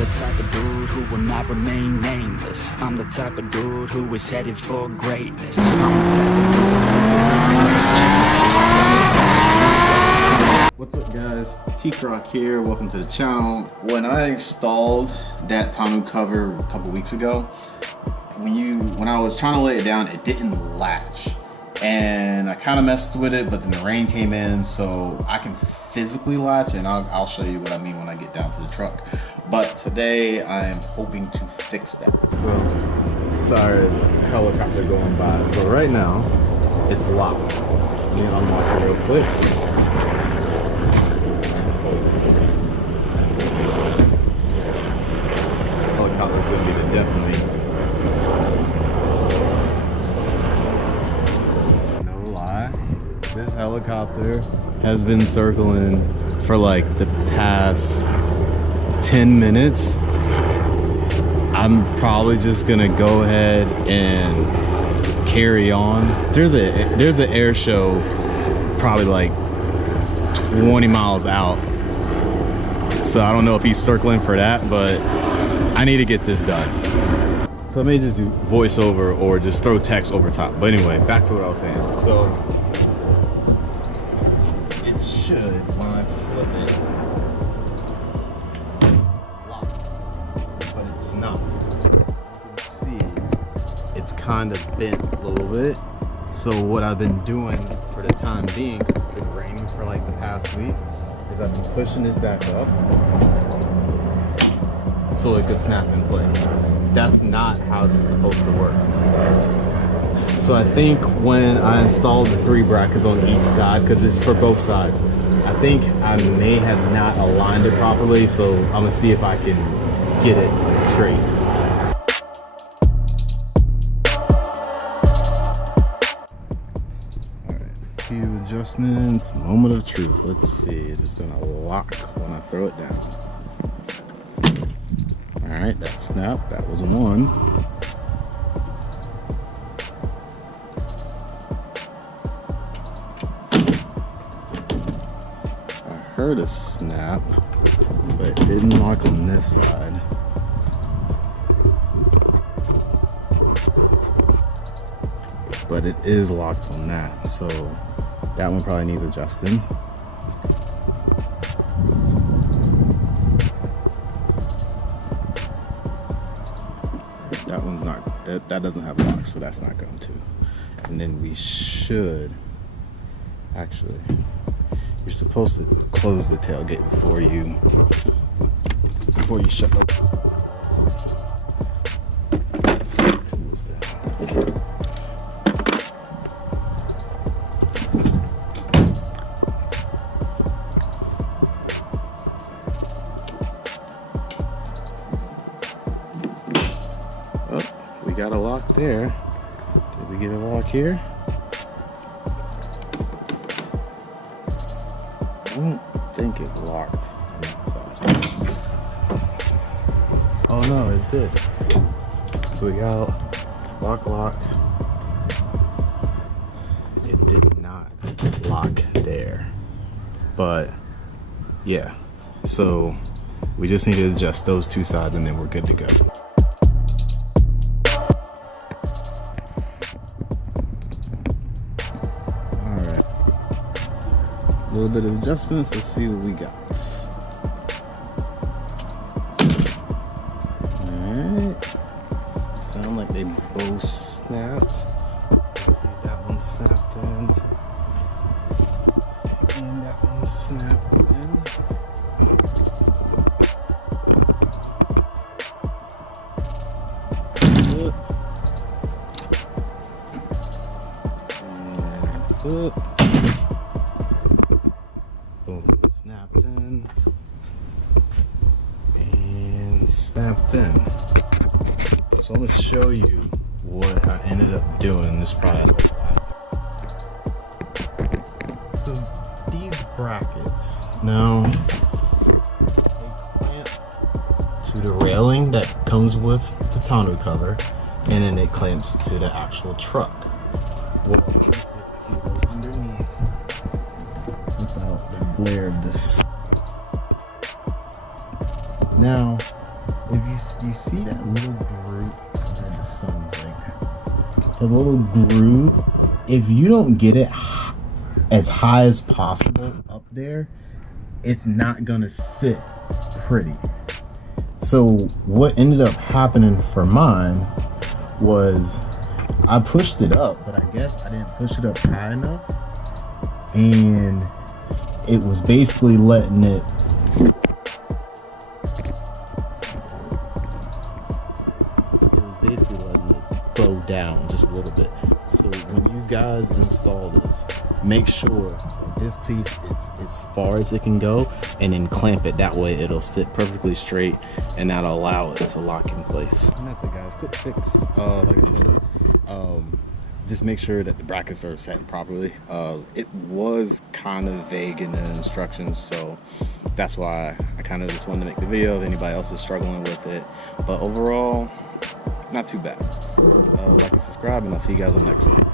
the type of dude who will not remain nameless. I'm the type of dude who is headed for greatness. I'm the type of dude who will make changes, 'cause I'm the type of dude. What's up guys, T-Croc here, welcome to the channel. When I installed that tonneau cover a couple weeks ago, when I was trying to lay it down, it didn't latch. And I kind of messed with it, but then the rain came in, so I can physically latch, and I'll show you what I mean when I get down to the truck. But today I am hoping to fix that. So, sorry, helicopter going by. So right now, it's locked. Let me unlock it real quick. Helicopter is going to be the death of me. This helicopter has been circling for like the past 10 minutes. I'm probably just gonna go ahead and carry on. There's an air show probably like 20 miles out. So I don't know if he's circling for that, but I need to get this done. So I may just do voiceover or just throw text over top. But anyway, back to what I was saying. So should, when I flip it, lock, but it's not. You can see it's kind of bent a little bit. So what I've been doing for the time being, because it's been raining for like the past week, is I've been pushing this back up so it could snap in place. That's not how this is supposed to work. So I think when I installed the 3 brackets on each side, because it's for both sides, I think I may have not aligned it properly, so I'm gonna see if I can get it straight. Alright, a few adjustments, moment of truth. Let's see, it's gonna lock when I throw it down. Alright, that snapped, that was one. Heard a snap, but it didn't lock on this side. But it is locked on that, so that one probably needs adjusting. That one's not, that doesn't have lock, so that's not going to. And then we should actually, you're supposed to close the tailgate before you shut up. Let's see what tools down. Oh, we got a lock there. Did we get a lock here? I don't think it locked on that side. Oh no, it did. So we got lock. It did not lock there. But yeah, so we just need to adjust those 2 sides and then we're good to go. A little bit of adjustments, let's see what we got. Alright, sound like they both snapped. Let's see, that one snapped in, and that one snapped in. And flip. Boom, snapped in and snapped in. So I'm gonna show you what I ended up doing. This probably looked like. So these brackets now they clamp to the railing that comes with the tonneau cover, and then it clamps to the actual truck. Well, let me see if I can go underneath without the glare of this. Now, if you see that little groove, sorry, the sun's like, the little groove, if you don't get it as high as possible up there, it's not gonna sit pretty. So what ended up happening for mine was I pushed it up, but I guess I didn't push it up high enough, and it was basically letting it bow down just a little bit. So when you guys install this, make sure that this piece is as far as it can go, and then clamp it. That way it'll sit perfectly straight, and that'll allow it to lock in place. And that's it, guys. Quick fix. Like I said, just make sure that the brackets are set properly. It was kind of vague in the instructions, so that's why I kind of just wanted to make the video if anybody else is struggling with it. But overall, not too bad. Like and subscribe, and I'll see you guys on the next one.